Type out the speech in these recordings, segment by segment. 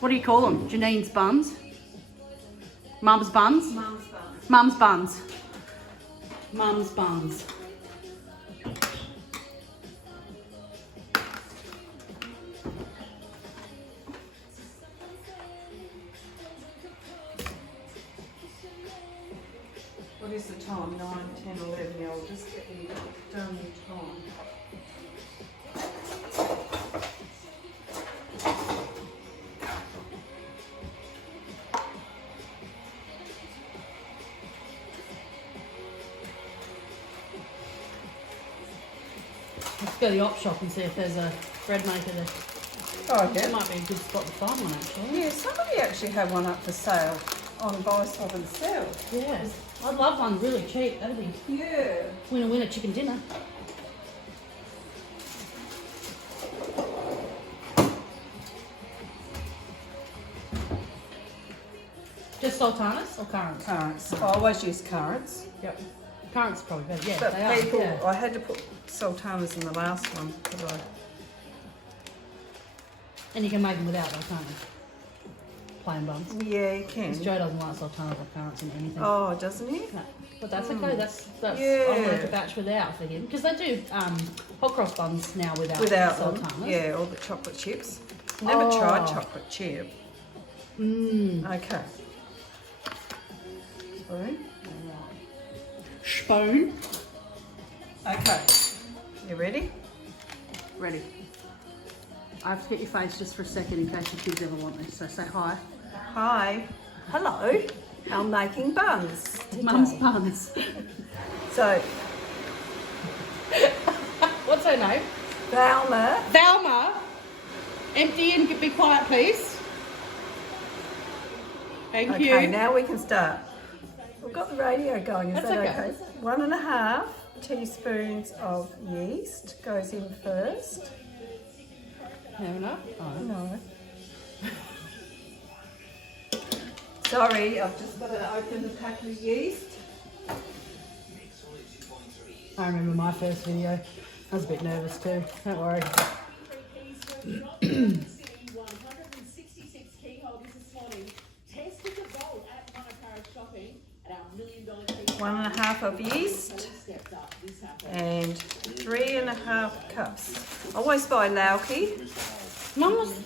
What do you call them? Janine's buns? Mum's buns? Mum's buns. Mum's buns. Mum's buns. What is the time? 9, 10, 11. Yeah, I'll just get you done in time. Let's go to the op shop and see if there's a bread maker there. Oh, That yeah. might be a good spot to find one actually. Yeah, somebody actually had one up for sale on Buy, Swap and Sell. Yeah. I'd love one really cheap. That'd be Yeah. winner chicken dinner. Just sultanas or currants? Currants. I always use currants. Yep. Currants probably better. Yeah, But they people, are. Yeah. I had to put sultanas in the last one because And you can make them without though, can't you? Plain buns. yeah, you Because can. Joe doesn't like sultanas or currants in anything. Oh, doesn't he? No. But that's okay. That's Yeah. I'll make a batch without for him because they do hot cross buns now without them. sultanas. Yeah, all the chocolate chips. Never Oh. tried chocolate chip. Okay. Spoon. Spoon. Okay. You ready? Ready. I have to get your face just for a second in case the kids ever want this. So say hi. Hi. Hello. I'm making buns. Mum's today. buns. So, What's her name? Valma. Thelma. Empty and be quiet, please. Thank Okay, you. now we can start. We've got the radio going, is That's that okay. okay? 1.5 teaspoons of yeast goes in first. Have enough? Oh. No. Sorry, I've just got to open the pack of yeast. I remember my first video. I was a bit nervous too. Don't worry. 1.5 of yeast and 3.5 cups. I always buy Lauki. Mum was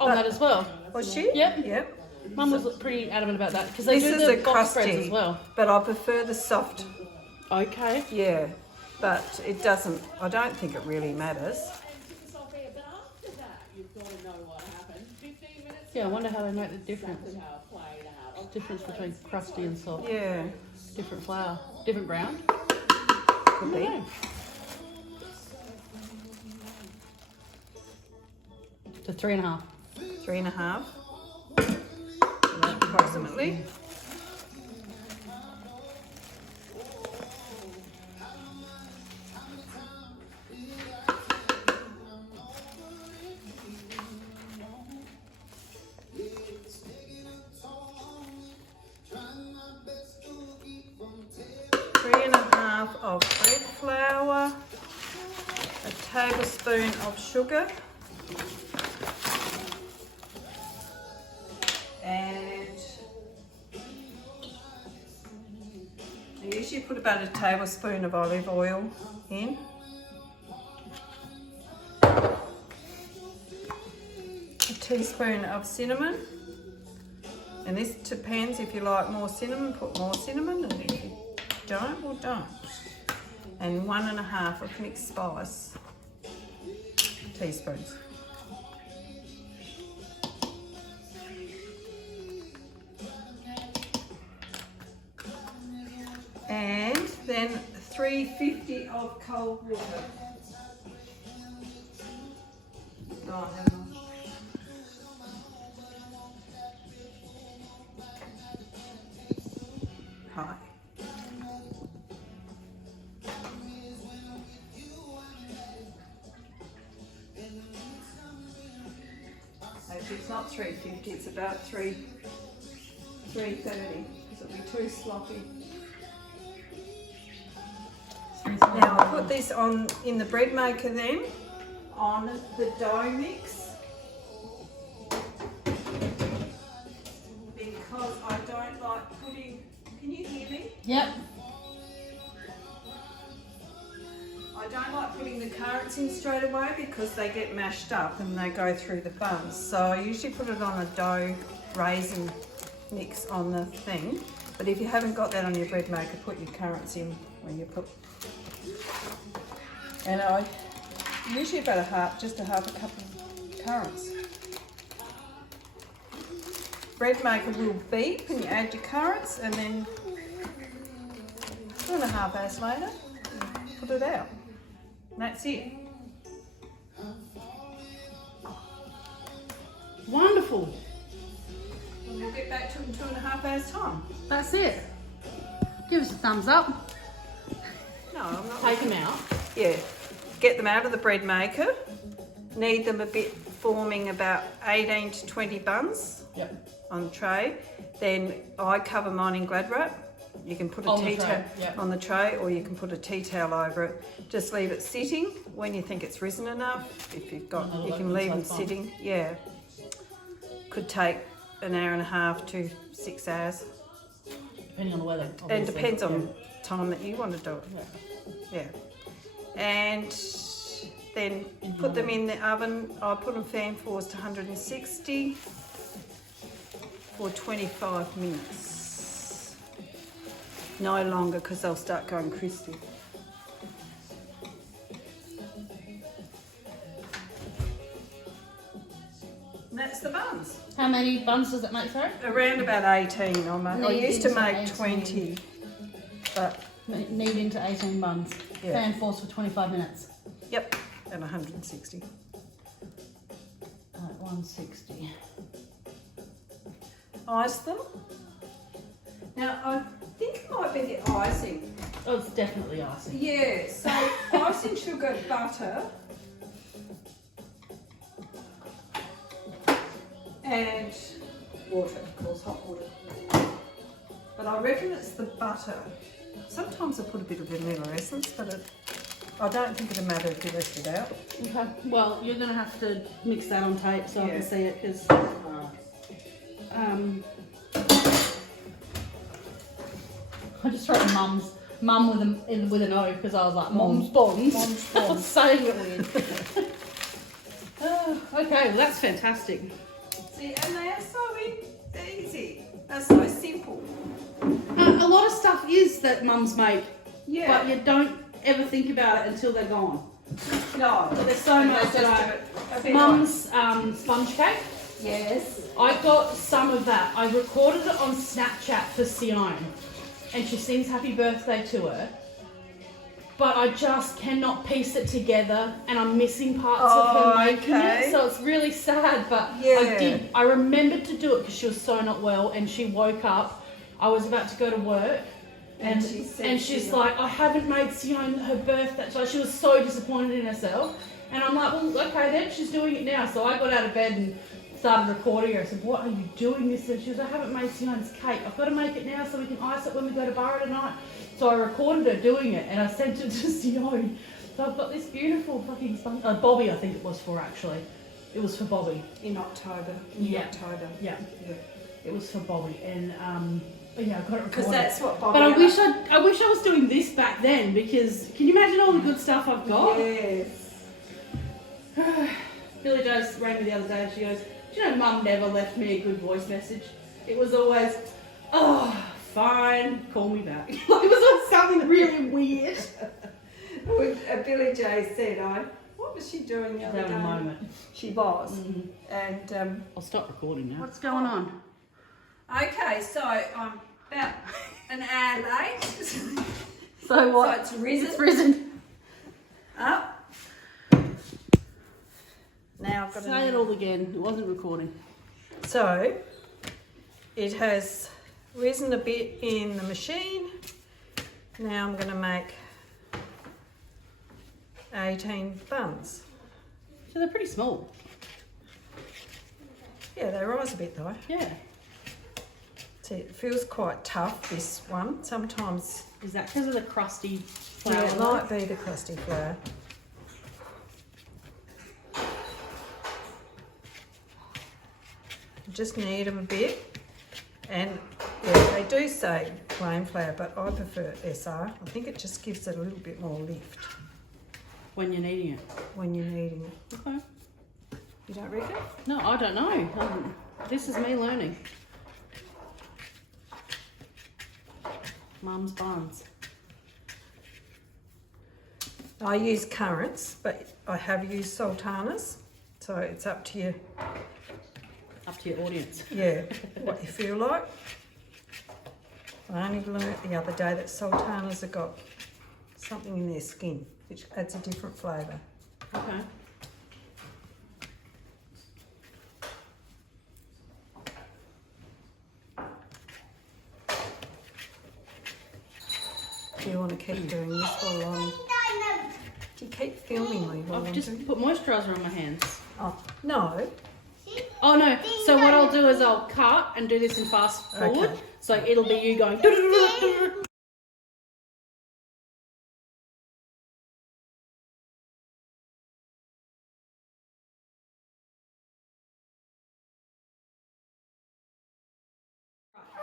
on that as well. Was she? Yep. Yep. Mum was pretty adamant about that because they This do is the a box spreads crusty, as well. but I prefer the soft. Okay. Yeah, but it doesn't. I don't think it really matters. Yeah, I wonder how they make the difference. Difference between crusty and soft. Yeah. Different flour. Different ground. Could be. Okay. To 3.5. 3.5. Approximately. Of bread flour, a tablespoon of sugar, and I usually put about a tablespoon of olive oil in. A teaspoon of cinnamon, and this depends, if you like more cinnamon, put more cinnamon, and if you don't, well don't. And 1.5 of mixed spice teaspoons. And then 350 of cold water. Oh, hang on. Hi. It's not 350, it's about 330, because it'll be too sloppy. Now I'll put this on in the bread maker then, on the dough mix. because I don't like putting, can you hear me? Yep. I don't like putting the currants in straight away because they get mashed up and they go through the buns. So I usually put it on a dough raisin mix on the thing. But if you haven't got that on your bread maker, put your currants in when you put. And I usually about just a half a cup of currants. Bread maker will beep and you add your currants, and then 2.5 hours later, put it out. And that's it. Wonderful. And we'll get back to it in 2.5 hours time. That's it. Give us a thumbs up. No, I'm not. Take them out. Yeah. Get them out of the bread maker. Knead them a bit, forming about 18 to 20 buns. Yep. On the tray. Then I cover mine in glad wrap. You can put a tea towel on the tray, or you can put a tea towel over it. Just leave it sitting when you think it's risen enough. If you've got, you can leave them sitting. Yeah. Could take 1.5 hours to 6 hours. Depending on the weather. And depends on time that you want to do it. Yeah. And then put them in the oven. I put them fan forced to 160 for 25 minutes. No longer, because they'll start going crispy. And that's the buns. How many buns does it make, sorry? Around about 18. I used to make 20, but Knead into 18 buns. Yeah. Fan force for 25 minutes. yep, at 160. At 160. Ice them. Now I think it might be the icing. Oh, it's definitely icing. Yeah, so icing sugar, butter, and water, of course, hot water. But I reckon it's the butter. Sometimes I put a bit of vanilla essence, but I don't think it'll matter if you left it out. Okay, well, you're going to have to mix that on tape so I can see it, because I just wrote mum with an O, because I was like, Mom's Bonds. Mom's I was Bonds. saying it weird. Okay, well, that's fantastic. See, and they are so easy. They're so simple. A lot of stuff is that mums make, Yeah. but you don't ever think about it until they're gone. No, But there's so much that Mum's sponge cake. Yes. I got some of that. I recorded it on Snapchat for Sion, and she sings happy birthday to her. But I just cannot piece it together, and I'm missing parts of her making it, so it's really sad. But I remembered to do it because she was so not well, and she woke up. I was about to go to work, and she's like, I haven't made Sion her birthday. So she was so disappointed in herself, and I'm like, well, okay then, she's doing it now. So I got out of bed and started recording her. I said, what are you doing this? And she was, I haven't made Sion's cake. I've got to make it now so we can ice it when we go to Burra tonight. So I recorded her doing it and I sent it to Sion. So I've got this beautiful fucking sponge. Bobby, I think it was for actually. It was for Bobby. In October. October. Yeah. It was for Bobby, and yeah, I got it recorded. Because that's what Bobby. But I wish I was doing this back then, because can you imagine all the good stuff I've got? Yes. Billy Joe rang me the other day and she goes, do you know Mum never left me a good voice message? It was always, oh, fine, call me back. It was always something really weird. Billy J said, what was she doing the other day? Having a moment. She was. And I'll stop recording now. What's going on? okay, so I'm about an hour late. So what? So it's risen. It's risen. Up. Now I've got to say it all again. It wasn't recording. So it has risen a bit in the machine. Now I'm going to make 18 buns. So they're pretty small. Yeah, they rise a bit though. Yeah. See, it feels quite tough, this one. Sometimes. Is that because of the crusty flour? Yeah, it might be the crusty flour. Just knead them a bit. And yeah, they do say plain flour, but I prefer SR. I think it just gives it a little bit more lift When you're kneading it. when you're kneading it. Okay. You don't reckon? No, I don't know. This is me learning. Mum's buns. I use currants, but I have used sultanas, so it's up to you. Up to your audience. Yeah, what you feel like. I only learnt the other day that sultanas have got something in their skin, which adds a different flavour. Okay. Do you want to keep doing this while I'm... Do you keep filming me while I've I'm just doing... put moisturiser on my hands. Oh, no. Oh no, so what I'll do is I'll cut and do this in fast forward. Okay. So it'll be you going.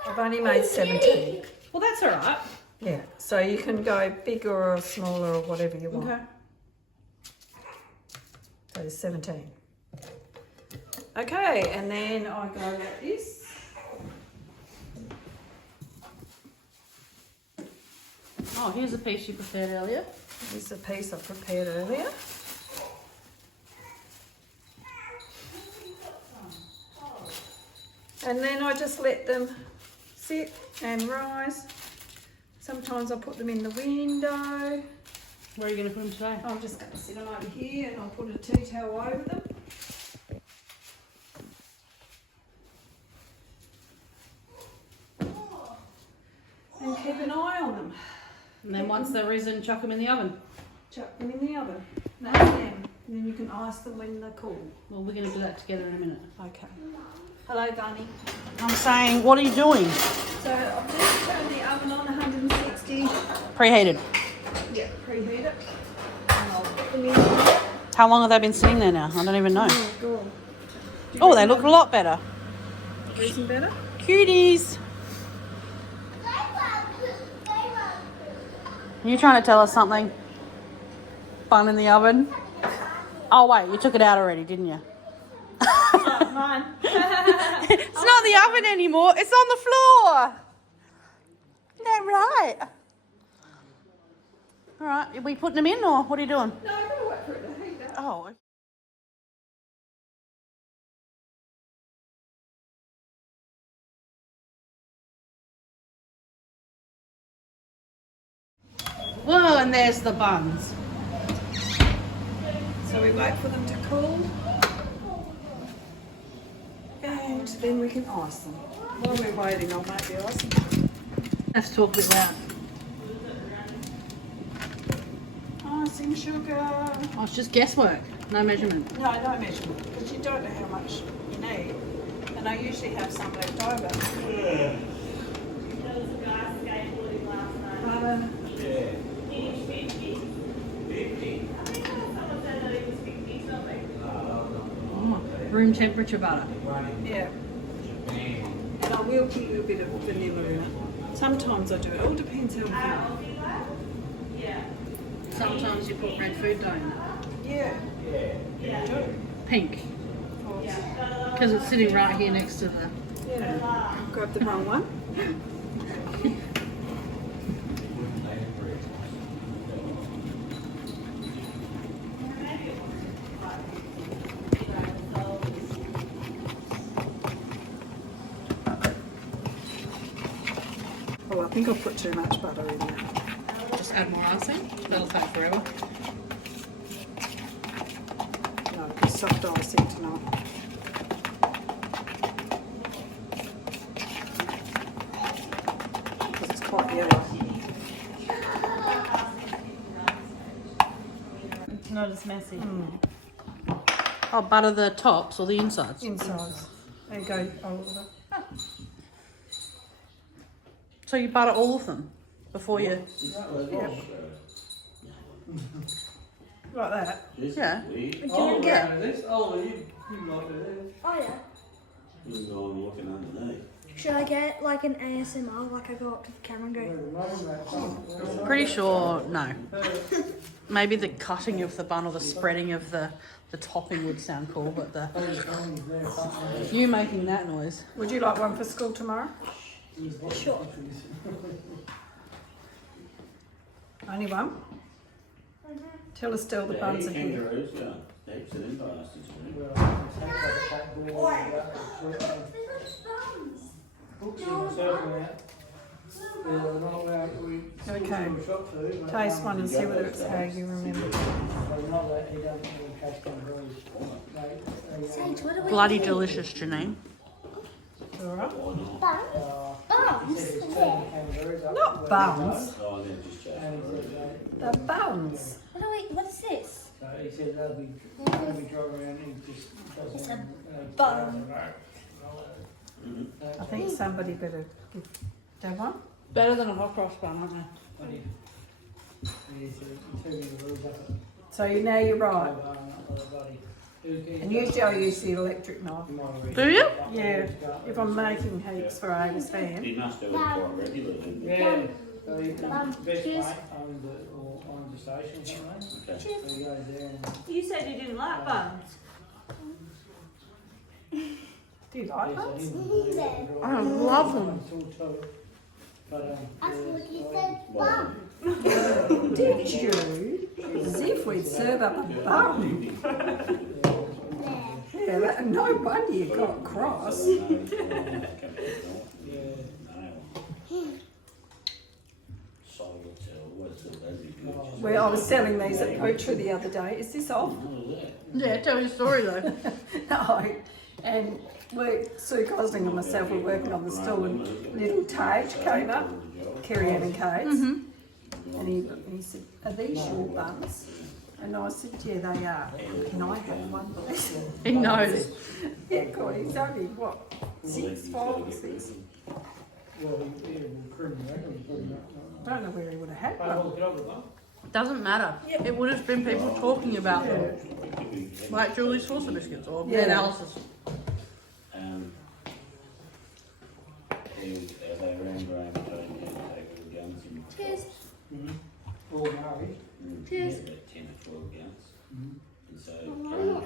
I've only made 17. Well, that's all right. Yeah, so you can go bigger or smaller or whatever you want. Okay. So there's 17. Okay, and then I go like this. Oh, here's a piece you prepared earlier. This is a piece I prepared earlier. And then I just let them sit and rise. Sometimes I put them in the window. Where are you going to put them today? I'm just going to sit them over here and I'll put a tea towel over them. And keep an eye on them. And then once they're risen, chuck them in the oven. Chuck them in the oven. That's them. And then you can ice them when they're cool. Well, we're going to do that together in a minute. Okay. Hello, Bunny. I'm saying, what are you doing? So I've just turned the oven on 160. Preheated. Yeah, preheat it. And I'll put them in there. How long have they been sitting there now? I don't even know. Oh, God. Oh, they look a lot better. Reason better? Cuties. Are you trying to tell us something? Bun in the oven? Oh, wait, you took it out already, didn't you? Oh, mine. It's not the oven anymore. It's on the floor. Isn't that right? All right. Are we putting them in or what are you doing? No, I've got to wait for it to heat up. Oh. Whoa, and there's the buns. So we wait for them to cool. And then we can ice them. While we're waiting, I'll make the icing. Let's talk a bit loud. Icing sugar. Oh, it's just guesswork. No measurement. No, no measurement, because you don't know how much you need. And I usually have some left over. Butter. Room temperature butter. Yeah. And I will put a little bit of vanilla in it. Sometimes I do. It all depends how I feel. Sometimes you put red food dye in it. Yeah. I do. Pink. Because it's sitting right here next to the... Yeah. Grab the wrong one. Oh, I think I put too much butter in there. Just add more icing. That'll take forever. No, it's soft icing tonight. Because it's quite yellow. It's not as messy. Oh, butter the tops or the insides? Insides. There you go. Oh, So you butter all of them before you... yep. Like that. Yeah. Oh, get- this? Oh, you like it. Oh yeah. You can go and looking underneath. Should I get like an ASMR, like I go up to the camera and go, Pretty sure no. Maybe the cutting of the bun or the spreading of the topping would sound cool, but you making that noise. Would you like one for school tomorrow? sure. Only one? Tell Estelle the buns are here. Kangaroos go. Heaps of them bastards. Okay. Taste one and see whether it's how you remember. Sage, what are we Bloody eating? delicious, Janine. Alright. Buns? Not buns. Oh, they're just chasing. They're buns. What's this? He said they'll be driving around and just It's a doesn't. bun. I think somebody better give that one. Better than a hot cross bun, aren't they? So now you're right. And usually I use the electric knife. Do you? Yeah, if I'm making heaps for Ava's fan. He must do it quite regularly, then. Yeah, best Cheers. mate owns the station, something. Okay. So he goes there and You said you didn't like buns. Do you like buns? I love them. Well, Did you? As if we'd serve up a bun. Yeah, no wonder you got cross. Well, I was selling these at Poacher the other day. Is this off? Yeah, tell me a story though. No. And Sue Gosling and myself were working on the stall, and little Tage came up, Kerry Ann and Kate's, and he said, "Are these your buns?" And I said, "Yeah, they are. Can I have one, please?" He knows. Yeah, cool. He's only, what, 6, 5 or 6? Don't know where he would have had one. Doesn't matter. It would have been people talking about them. Like Julie's saucer biscuits or Yeah. Ben Alice's. They ran around between the guns and Cheers. all married. Cheers. about 10 or 12 guns. And so,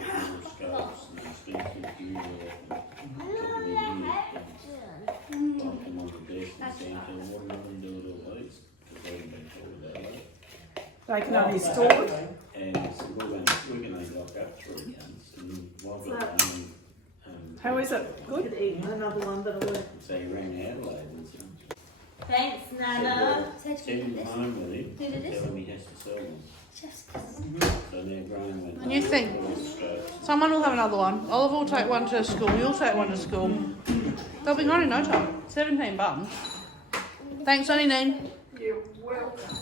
carrying the scopes and expensive gear, like them on the desk and saying to them, what am I going to do with all these? Because they haven't been told about it. They can only store it. And so we're going to lock up 3 guns. And while we're running, How is it? Good? Another one that'll work. so he ran Adelaide and so Thanks, Nanna. Sage, sent can you him do this? home with him, Can you do this? tell him he has to sell them. Chef's So they're growing with And you think someone will have another one. Oliver will take one to school. You'll take one to school. They'll be gone in no time. 17 buns. Thanks, Aunty Janine. You're welcome.